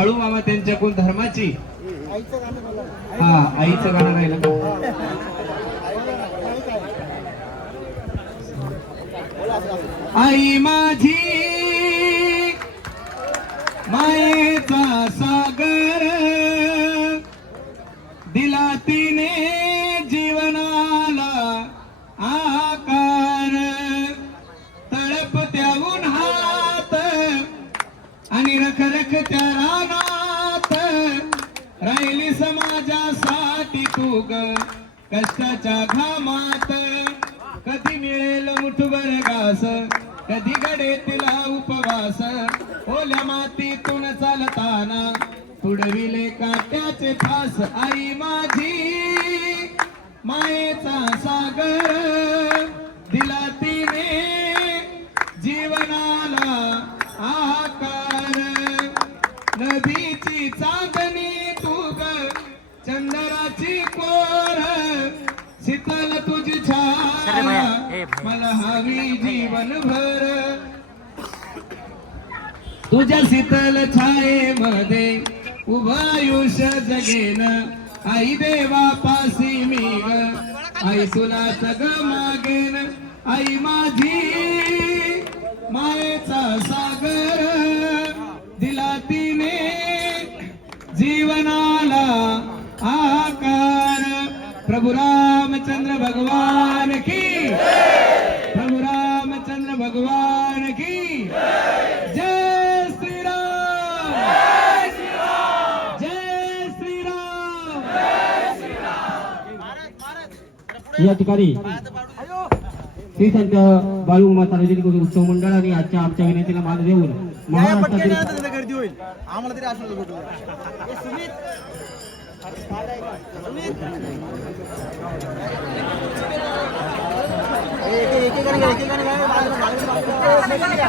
हळू मामा त्यांच्याकडून धर्माची. हा आईचं गाणं राहिलं आई माझी आणि रखरख त्या रानात. राहिली समाजासाठी तू ग कष्टाच्या घामात. कधी मिळेल मुठभर घास कधी गडे तिला उपवास. ओल्या मातीतून चालताना तुडविले काट्याचे फास आई माझी. शीतल तुझी छाया मला हवी जीवनभर. तुझ्या शीतल छायेमध्ये उभं आयुष्य जगेन. आई देवा पासी मी ग आई तुला सग मागेन. आई माझी मायेचा सागर. दिला तिने जीवनाला प्रभु रामचंद्र भगवान की प्रभु रामचंद्र भगवान की जय। श्रीराम। जय श्रीराम। या ठिकाणी श्री संत बाळू सार्वजनिक उत्सव मंडळ आणि आजच्या आमच्या विनंतीला मान देऊन महाराष्ट्रातील गर्दी होईल. आम्हाला तरी एकेकाने एकेकाने